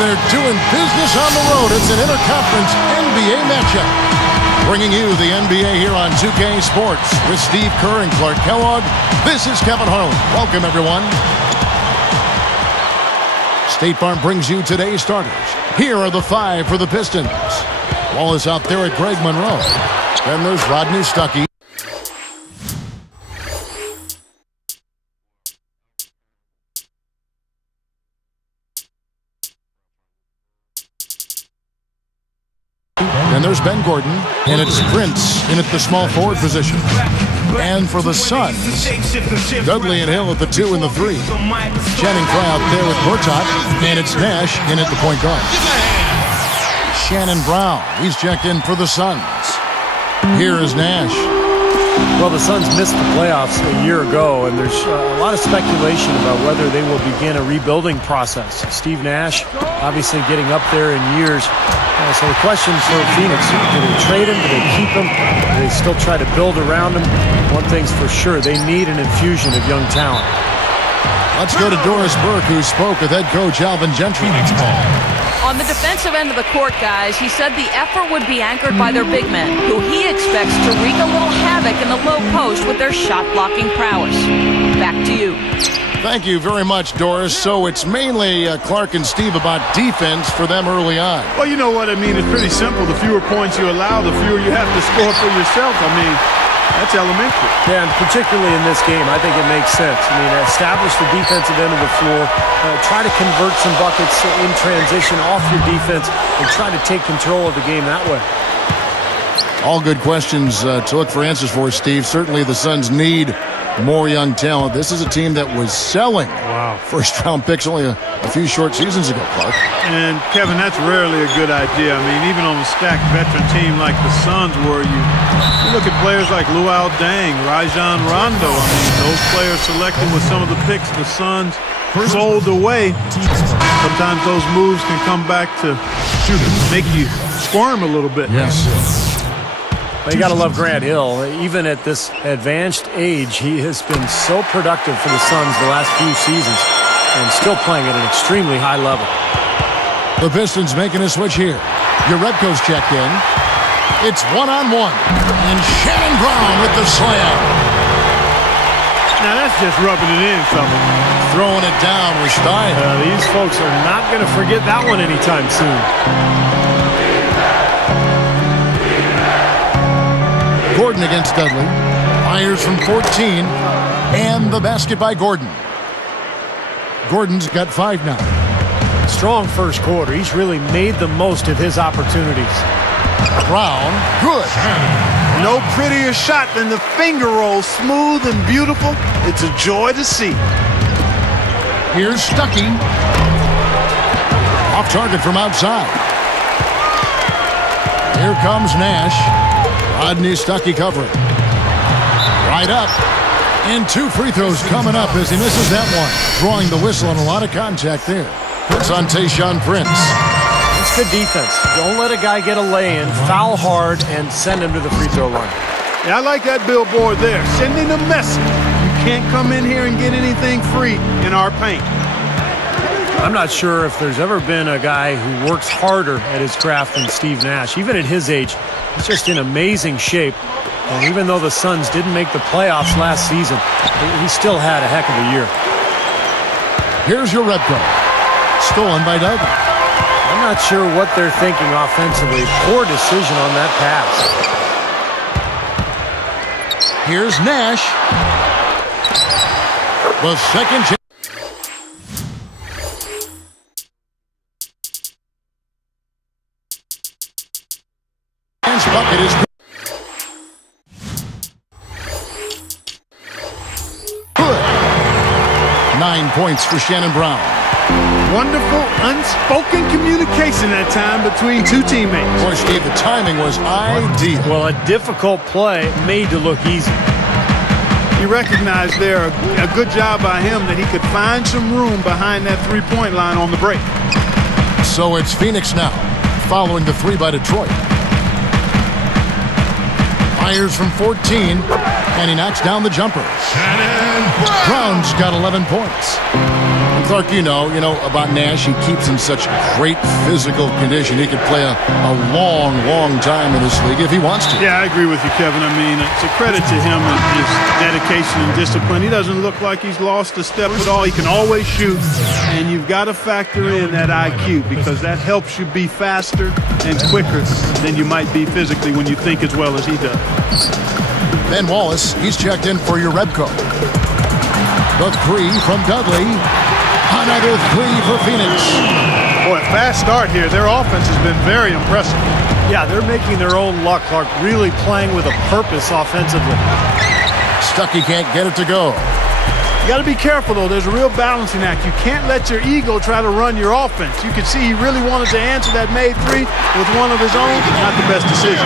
they're doing business on the road. It's an interconference NBA matchup. Bringing you the NBA here on 2K Sports with Steve Kerr and Clark Kellogg. This is Kevin Harlan. Welcome, everyone. State Farm brings you today's starters. Here are the 5 for the Pistons. Wallace out there at Greg Monroe. Then there's Rodney Stuckey. And there's Ben Gordon, and it's Prince in at the small forward position. And for the Suns, Dudley and Hill at the 2 and the 3. Channing Frye out there with Gortat, and it's Nash in at the point guard. Shannon Brown, he's checked in for the Suns. Here is Nash. Well, the Suns missed the playoffs a year ago, and there's a lot of speculation about whether they will begin a rebuilding process. Steve Nash, obviously getting up there in years. So the question for Phoenix, do they trade him? Do they keep him? Do they still try to build around him? One thing's for sure, they need an infusion of young talent. Let's go to Doris Burke, who spoke with head coach Alvin Gentry. On the defensive end of the court, guys, he said the effort would be anchored by their big men, who he expects to wreak a little havoc in the low post with their shot-blocking prowess. Back to you. Thank you very much, Doris. So it's mainly Clark and Steve about defense for them early on. Well, you know what I mean. It's pretty simple. The fewer points you allow, the fewer you have to score for yourself. I mean, that's elementary. Yeah, and particularly in this game, I think it makes sense. I mean, establish the defensive end of the floor, try to convert some buckets in transition off your defense, and try to take control of the game that way. All good questions to look for answers for, Steve. Certainly the Suns need more young talent. This is a team that was selling first-round picks only a few short seasons ago, Clark. And, Kevin, that's rarely a good idea. I mean, even on a stacked veteran team like the Suns, where you look at players like Luol Deng, Rajon Rondo. I mean, those players selected with some of the picks the Suns sold away. Sometimes those moves can come back to make you squirm a little bit. Yes. Well, you got to love Grant Hill. Even at this advanced age, he has been so productive for the Suns the last few seasons and still playing at an extremely high level. The Pistons making a switch here. Jerebko's checked in. It's one-on-one. And Shannon Brown with the slam. Now that's just rubbing it in, something. Throwing it down with style. These folks are not going to forget that one anytime soon. Gordon against Dudley. Fires from 14. And the basket by Gordon. Gordon's got 5 now. Strong first quarter. He's really made the most of his opportunities. Brown, good. No prettier shot than the finger roll. Smooth and beautiful. It's a joy to see. Here's Stuckey. Off target from outside. Here comes Nash. Rodney Stuckey covering. Right up. And 2 free throws coming up as he misses that one. Drawing the whistle and a lot of contact there. It's on Tayshaun Prince. It's good defense. Don't let a guy get a lay-in, foul hard, and send him to the free throw line. Yeah, I like that billboard there. Sending a message. You can't come in here and get anything free in our paint. I'm not sure if there's ever been a guy who works harder at his craft than Steve Nash. Even at his age, he's just in amazing shape. And even though the Suns didn't make the playoffs last season, he still had a heck of a year. Here's Jerebko. Stolen by Dudley. I'm not sure what they're thinking offensively. Poor decision on that pass. Here's Nash. The second chance. Bucket is good. 9 points for Shannon Brown. Wonderful, unspoken communication that time between 2 teammates. Boy, Steve, the timing was ideal. Well, a difficult play made to look easy. He recognized there a good job by him that he could find some room behind that three-point line on the break. So it's Phoenix now, following the 3 by Detroit. Fires from 14, and he knocks down the jumper. Brown's got 11 points. And Clark, you know about Nash. He keeps in such great physical condition. He could play a long, long time in this league if he wants to. Yeah, I agree with you, Kevin. I mean, it's a credit to him and his dedication and discipline. He doesn't look like he's lost a step at all. He can always shoot, and you've got to factor in that IQ because that helps you be faster and quicker than you might be physically when you think as well as he does. Ben Wallace, he's checked in for your Rebco. The three from Dudley. Another three for Phoenix. Boy, a fast start here. Their offense has been very impressive. Yeah, they're making their own luck, Clark, really playing with a purpose offensively. Stuckey can't get it to go. You got to be careful, though. There's a real balancing act. You can't let your ego try to run your offense. You could see he really wanted to answer that made three with one of his own. Not the best decision.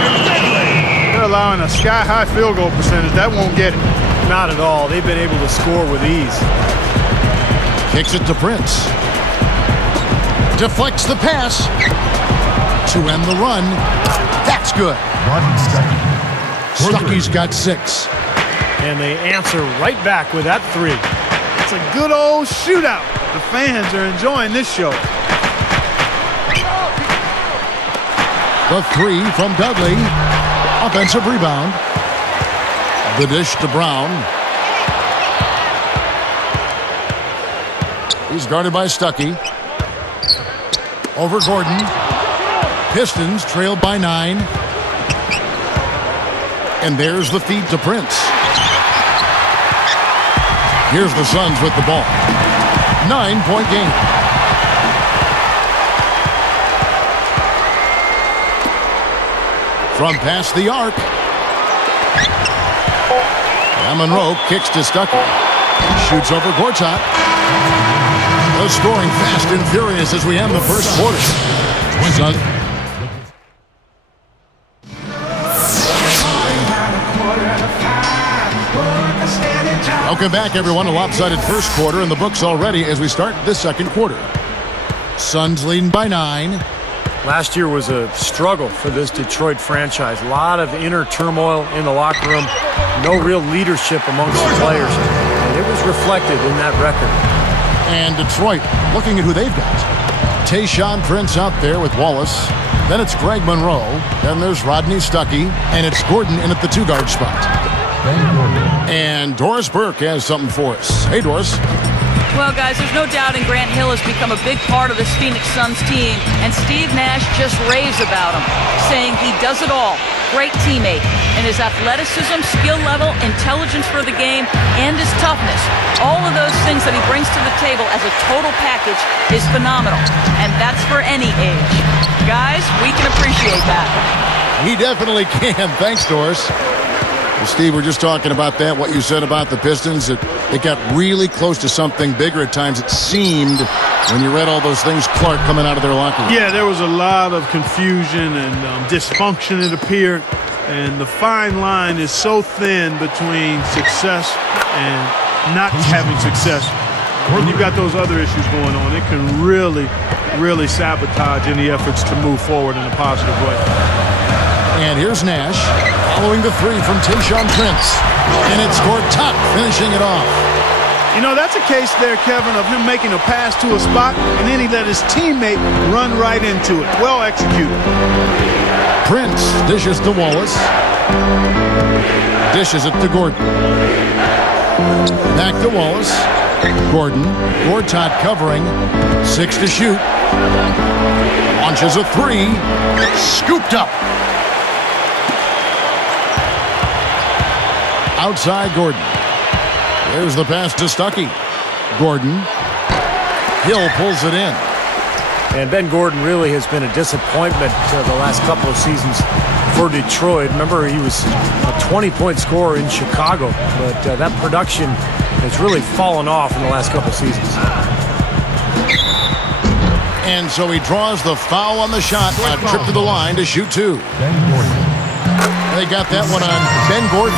They're allowing a sky-high field goal percentage. That won't get it. Not at all. They've been able to score with ease. Kicks it to Prince. Deflects the pass. To end the run. That's good. Stuckey's got 6. And they answer right back with that three. It's a good old shootout. The fans are enjoying this show. The three from Dudley. Offensive rebound. The dish to Brown. He's guarded by Stuckey. Over Gordon. Pistons trailed by 9. And there's the feed to Prince. Here's the Suns with the ball. 9-point game. From past the arc. Monroe kicks to Stuckey. Shoots over Gortat. The scoring fast and furious as we end the first quarter. Sun. Welcome back, everyone. A lopsided first quarter in the books already as we start this second quarter. Suns leading by 9. Last year was a struggle for this Detroit franchise. A lot of inner turmoil in the locker room. No real leadership amongst the players. And it was reflected in that record. And Detroit, looking at who they've got. Tayshaun Prince out there with Wallace. Then it's Greg Monroe. Then there's Rodney Stuckey. And it's Gordon in at the 2-guard spot. And Doris Burke has something for us. Hey, Doris. Well, guys, there's no doubting Grant Hill has become a big part of this Phoenix Suns team, and Steve Nash just raves about him, saying he does it all. Great teammate, and his athleticism, skill level, intelligence for the game, and his toughness. All of those things that he brings to the table as a total package is phenomenal, and that's for any age. Guys, we can appreciate that. He definitely can. Thanks, Doris. Well, Steve, we're just talking about that, what you said about the Pistons. It got really close to something bigger at times, it seemed, when you read all those things, Clark, coming out of their locker room. Yeah, there was a lot of confusion and dysfunction, it appeared. And the fine line is so thin between success and not having success. When you've got those other issues going on, it can really, really sabotage any efforts to move forward in a positive way. And here's Nash, following the three from Tayshaun Prince. And it's Gortat finishing it off. You know, that's a case there, Kevin, of him making a pass to a spot, and then he let his teammate run right into it. Well executed. Prince dishes to Wallace. Dishes it to Gordon. Back to Wallace. Gordon. Gortat covering. 6 to shoot. Launches a 3. Scooped up. Outside Gordon. There's the pass to Stuckey. Gordon. Hill pulls it in. And Ben Gordon really has been a disappointment the last couple of seasons for Detroit. Remember, he was a 20-point scorer in Chicago, but that production has really fallen off in the last couple of seasons. And so he draws the foul on the shot. A trip to the line to shoot 2. They got that one on Ben Gordon.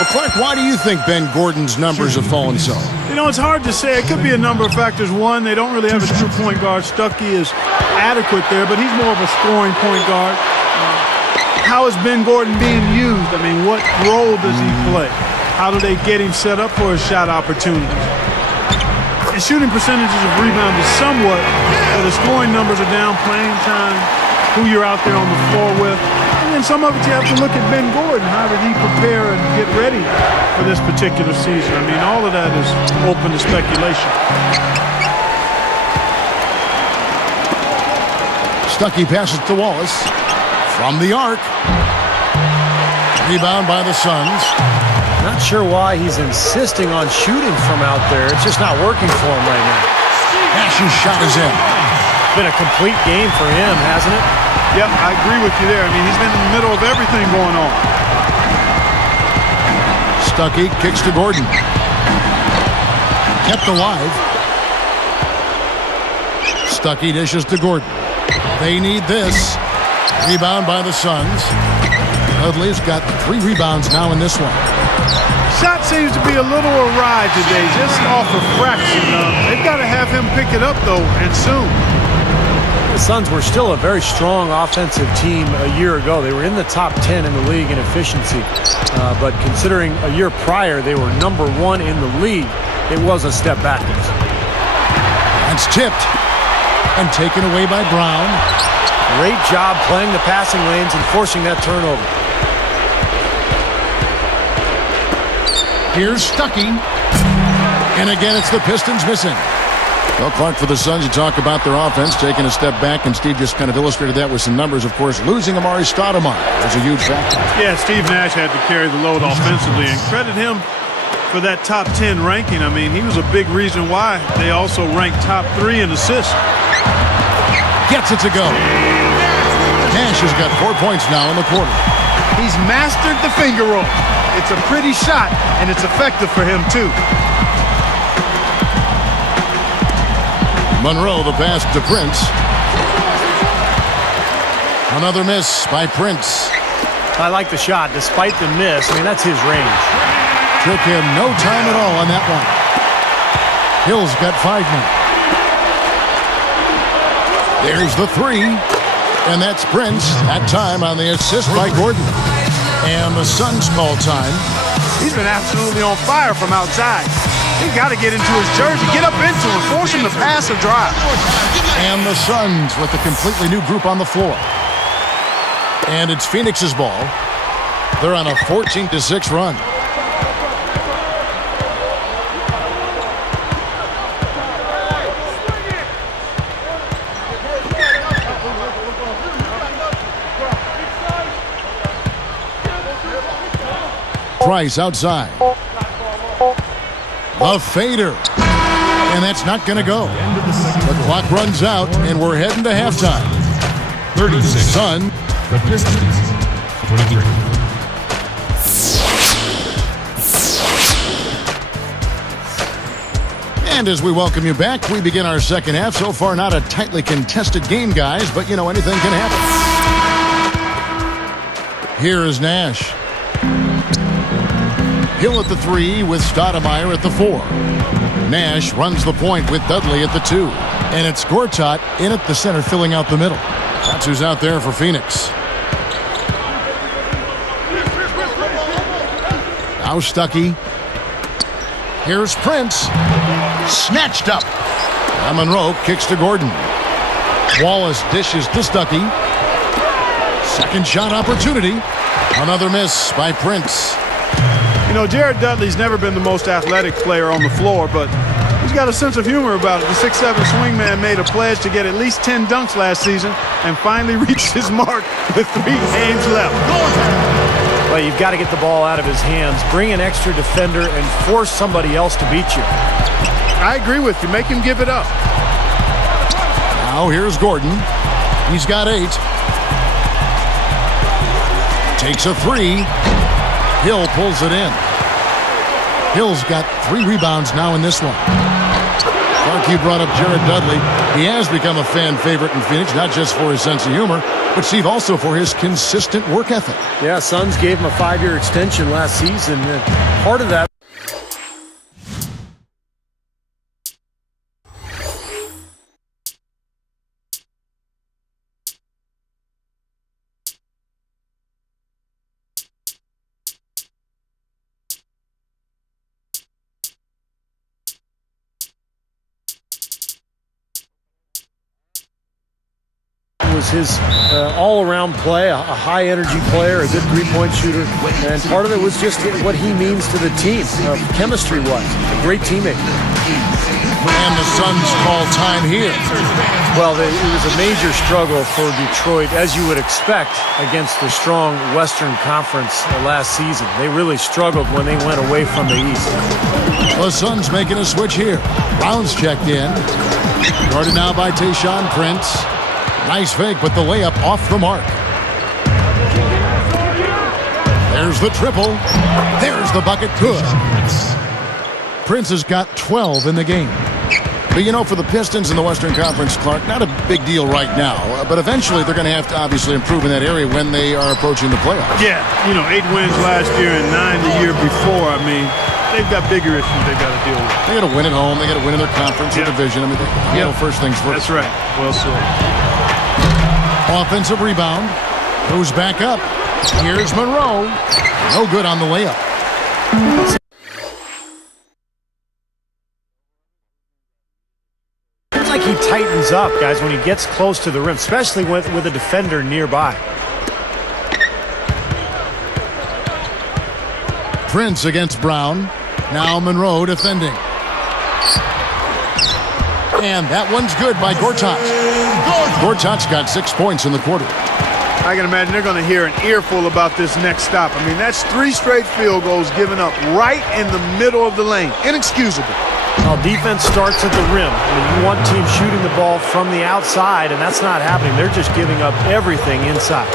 Well, Clark, why do you think Ben Gordon's numbers have fallen so? You know, it's hard to say. It could be a number of factors. One, they don't really have a true point guard. Stuckey is adequate there, but he's more of a scoring point guard. How is Ben Gordon being used? I mean, what role does he play? How do they get him set up for his shot opportunities? His shooting percentages have rebounded somewhat, but the scoring numbers are down, playing time, who you're out there on the floor with. And then some of it you have to look at Ben Gordon. How did he prepare and get ready for this particular season? I mean, all of that is open to speculation. Stuckey passes to Wallace from the arc. Rebound by the Suns. Not sure why he's insisting on shooting from out there. It's just not working for him right now. Nash's shot is in. It's been a complete game for him, hasn't it? Yep, I agree with you there. I mean, he's been in the middle of everything going on. Stuckey kicks to Gordon. Kept alive. Stuckey dishes to Gordon. They need this. Rebound by the Suns. Dudley's got 3 rebounds now in this one. Shot seems to be a little awry today, just off a fraction. They've got to have him pick it up, though, and soon. The Suns were still a very strong offensive team a year ago. They were in the top 10 in the league in efficiency. But considering a year prior they were number 1 in the league, it was a step backwards. That's tipped and taken away by Brown. Great job playing the passing lanes and forcing that turnover. Here's Stuckey. And again, it's the Pistons missing. Well, Clark, for the Suns, you talk about their offense taking a step back, and Steve just kind of illustrated that with some numbers. Of course, losing Amari Stoudemire was a huge factor. Yeah, Steve Nash had to carry the load offensively, and credit him for that top 10 ranking. I mean, he was a big reason why they also ranked top 3 in assists. Gets it to go. Nash has got 4 points now in the quarter. He's mastered the finger roll. It's a pretty shot, and it's effective for him, too. Monroe, the pass to Prince. Another miss by Prince. I like the shot, despite the miss. I mean, that's his range. Took him no time at all on that one. Hill's got 5 now. There's the 3. And that's Prince. That time on the assist by Gordon. And the Suns call time. He's been absolutely on fire from outside. He's got to get into his jersey, get up into him, force him to pass or drive. And the Suns with a completely new group on the floor. And it's Phoenix's ball. They're on a 14-6 run. Price outside. A fader. And that's not going to go. The clock runs out, and we're heading to halftime. 36. Sun. The Pistons. 23. And as we welcome you back, we begin our second half. So far, not a tightly contested game, guys, but, you know, anything can happen. Here is Nash. Hill at the 3 with Stoudemire at the 4. Nash runs the point with Dudley at the 2. And it's Gortat in at the center, filling out the middle. That's who's out there for Phoenix. Now Stuckey. Here's Prince. Snatched up. Now Monroe kicks to Gordon. Wallace dishes to Stuckey. Second shot opportunity. Another miss by Prince. You know, Jared Dudley's never been the most athletic player on the floor, but he's got a sense of humor about it. The 6'7" swingman made a pledge to get at least 10 dunks last season and finally reached his mark with 3 games left. Well, you've got to get the ball out of his hands, bring an extra defender, and force somebody else to beat you. I agree with you. Make him give it up. Now here's Gordon. He's got 8. Takes a 3. Hill pulls it in. Hill's got 3 rebounds now in this one. Clark, you brought up Jared Dudley. He has become a fan favorite in Phoenix, not just for his sense of humor, but Steve, also for his consistent work ethic. Yeah, Suns gave him a 5-year extension last season. Part of that was his all-around play, a high-energy player, a good three-point shooter, and part of it was just what he means to the team, chemistry-wise. A great teammate. And the Suns call time here. Well, it was a major struggle for Detroit, as you would expect, against the strong Western Conference last season. They really struggled when they went away from the East. The Suns making a switch here. Brown's checked in. Guarded now by Tayshaun Prince. Nice fake, but the layup off the mark. There's the triple. There's the bucket. Good. Prince has got 12 in the game. But, you know, for the Pistons in the Western Conference, Clark, not a big deal right now. But eventually they're going to have to obviously improve in that area when they are approaching the playoffs. Yeah, you know, 8 wins last year and 9 the year before. I mean, they've got bigger issues they've got to deal with. They got to win at home. They got to win in their conference or division. I mean, they handle first things first. That's right. Well said. Offensive rebound. Goes back up. Here's Monroe. No good on the layup. Like he tightens up, guys, when he gets close to the rim, especially with a defender nearby. Prince against Brown. Now Monroe defending. And that one's good by Gortat. Gortat's got 6 points in the quarter. I can imagine they're going to hear an earful about this next stop. I mean, that's 3 straight field goals given up right in the middle of the lane. Inexcusable. Well, defense starts at the rim. I mean, you want teams shooting the ball from the outside, and that's not happening. They're just giving up everything inside.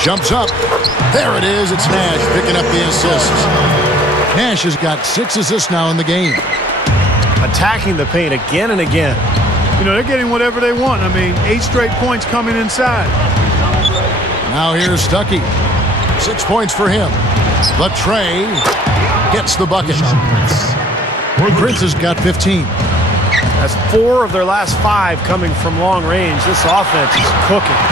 Jumps up. There it is. It's Nash picking up the assist. Nash has got 6 assists now in the game. Attacking the paint again and again. You know, they're getting whatever they want. I mean, 8 straight points coming inside. Now here's Stuckey. 6 points for him. Latrey gets the bucket. Prince has got 15. That's 4 of their last 5 coming from long range. This offense is cooking.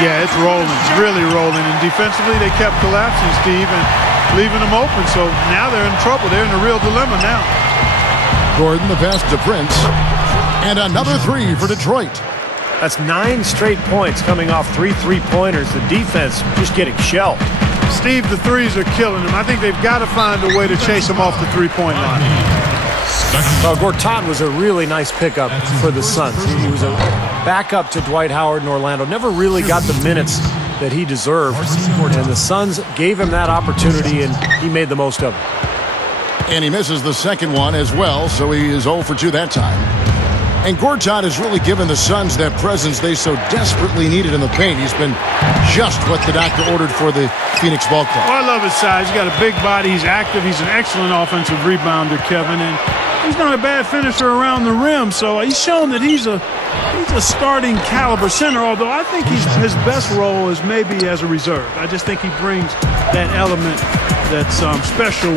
Yeah, it's rolling. It's really rolling. And defensively, they kept collapsing, Steve, and leaving them open. So now they're in trouble. They're in a real dilemma now. Gordon, the pass to Prince. And another 3 for Detroit. That's 9 straight points coming off 3 3-pointers. The defense just getting shelled. Steve, the threes are killing them. I think they've got to find a way to chase them off the three-point line. Well, Gortat was a really nice pickup for the Suns. He was a backup to Dwight Howard in Orlando. Never really got the minutes that he deserved. And the Suns gave him that opportunity, and he made the most of it. And he misses the second one as well, so he is 0 for 2 that time. And Gortat has really given the Suns that presence they so desperately needed in the paint. He's been just what the doctor ordered for the Phoenix Ball Club. Well, I love his size. He's got a big body. He's active. He's an excellent offensive rebounder, Kevin. And he's not a bad finisher around the rim. So he's shown that he's a starting caliber center, although I think his best role is maybe as a reserve. I just think he brings that element that's special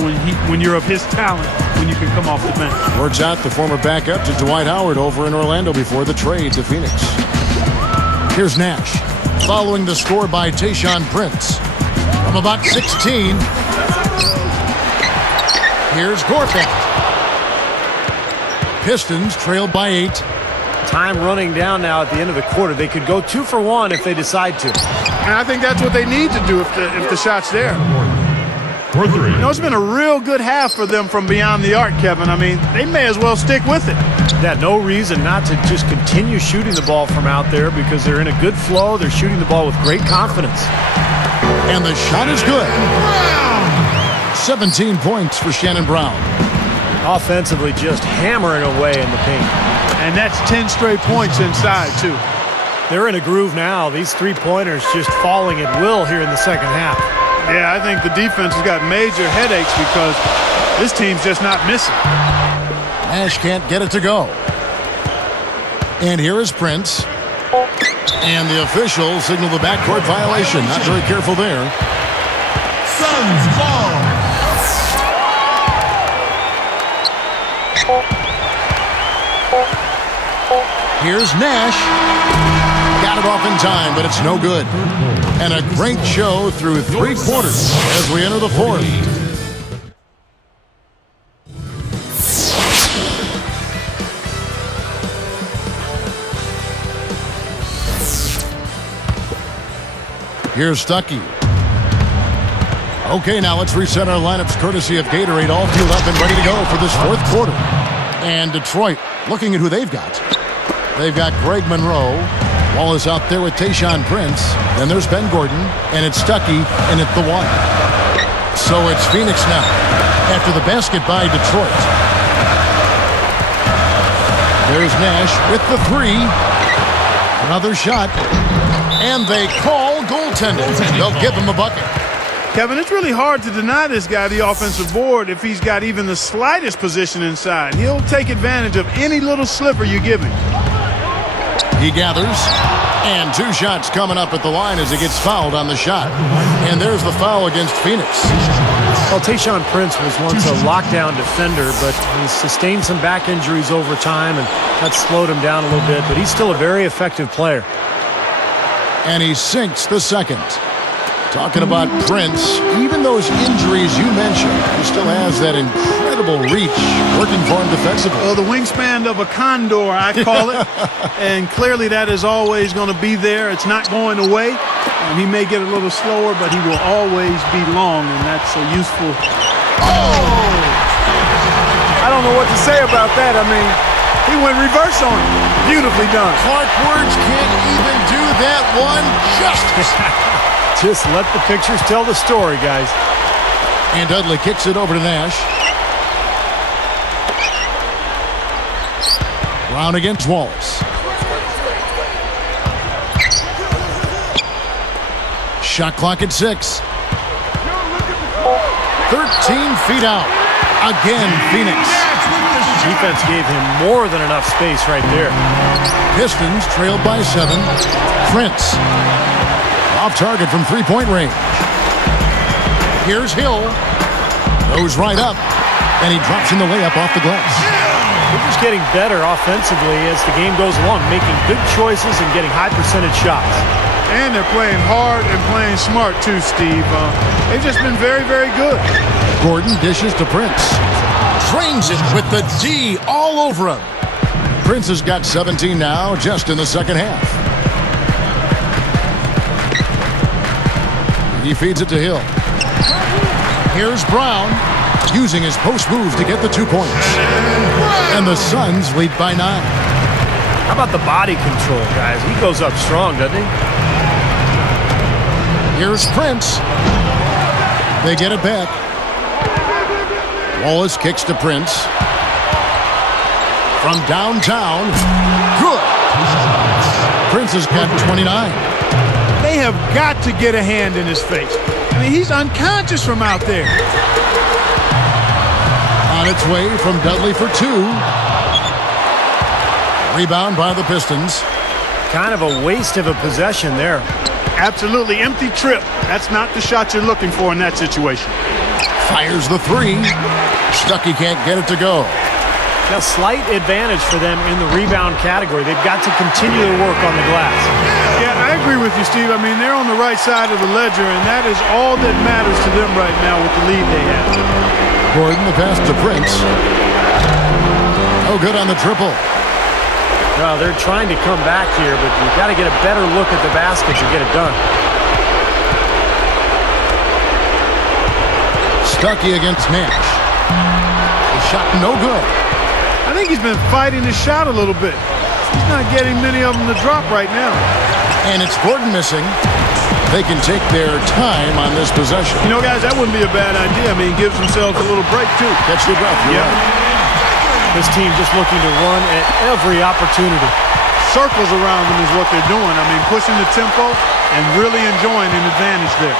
when you're of his talent, when you can come off the bench. Gortat, the former backup to Dwight Howard over in Orlando before the trade to Phoenix. Here's Nash, following the score by Tayshaun Prince. From about 16, here's Gortat. Pistons trailed by 8. Time running down now at the end of the quarter. They could go 2 for 1 if they decide to. And I think that's what they need to do if the shot's there. You know, it's been a real good half for them from beyond the arc, Kevin. I mean, they may as well stick with it. Yeah, no reason not to just continue shooting the ball from out there because they're in a good flow. They're shooting the ball with great confidence. And the shot is good. 17 points for Shannon Brown. Offensively, just hammering away in the paint. And that's 10 straight points inside, too. They're in a groove now. These 3-pointers just falling at will here in the second half. Yeah, I think the defense has got major headaches because this team's just not missing. Nash can't get it to go. And here is Prince. And the official signaled the backcourt violation. Not very careful there. Suns ball. Here's Nash. Got it off in time, but it's no good. And a great show through 3 quarters as we enter the 4th. Here's Stuckey. Okay, now let's reset our lineups courtesy of Gatorade, all fueled up and ready to go for this fourth quarter. And Detroit, looking at who they've got. They've got Greg Monroe. Wallace out there with Tayshaun Prince. Then there's Ben Gordon, and it's Stuckey, and at the 1. So it's Phoenix now, after the basket by Detroit. There's Nash with the 3. Another shot. And they call goaltending. They'll give him a bucket. Kevin, it's really hard to deny this guy the offensive board if he's got even the slightest position inside. He'll take advantage of any little sliver you give him. He gathers, and 2 shots coming up at the line as he gets fouled on the shot. And there's the foul against Phoenix. Well, Tayshaun Prince was once a lockdown defender, but he's sustained some back injuries over time, and that slowed him down a little bit. But he's still a very effective player. And he sinks the second. Talking about Prince, even those injuries you mentioned, he still has that incredible reach working for him defensively. Well, the wingspan of a condor, I call it. And clearly that is always going to be there. It's not going away. He may get a little slower, but he will always be long, and that's a useful... Oh! I don't know what to say about that. I mean, he went reverse on him. Beautifully done. Clark Words can't even do that one justice. Just let the pictures tell the story, guys. And Dudley kicks it over to Nash. Brown against Wallace. Shot clock at 6. 13 feet out. Again, Phoenix. Defense gave him more than enough space right there. Pistons trailed by 7. Prince. Off target from three-point range. Here's Hill. Goes right up. And he drops in the layup off the glass. They're just getting better offensively as the game goes along, making good choices and getting high percentage shots. And they're playing hard and playing smart too, Steve. They've just been very, very good. Gordon dishes to Prince. Trains it with the D all over him. Prince has got 17 now just in the second half. He feeds it to Hill. Here's Brown using his post move to get the 2 points. And the Suns lead by 9. How about the body control, guys? He goes up strong, doesn't he? Here's Prince. They get it back. Wallace kicks to Prince. From downtown. Good. Prince has got 29. They have got to get a hand in his face. I mean, he's unconscious from out there. On its way from Dudley for 2. Rebound by the Pistons. Kind of a waste of a possession there. Absolutely empty trip. That's not the shot you're looking for in that situation. Fires the 3. Stuckey can't get it to go. A slight advantage for them in the rebound category. They've got to continue to work on the glass. Yeah, I agree with you, Steve. I mean, they're on the right side of the ledger, and that is all that matters to them right now with the lead they have. Gordon, the pass to Prince. Oh, good on the triple. Well, they're trying to come back here, but you've got to get a better look at the basket to get it done. Stuckey against Nash. The shot no good. I think he's been fighting his shot a little bit. He's not getting many of them to drop right now. And it's Gordon missing. They can take their time on this possession. You know, guys, that wouldn't be a bad idea. I mean, he gives himself a little break, too. Catch the breath. Yeah. This team just looking to run at every opportunity. Circles around them is what they're doing. I mean, pushing the tempo and really enjoying an advantage there.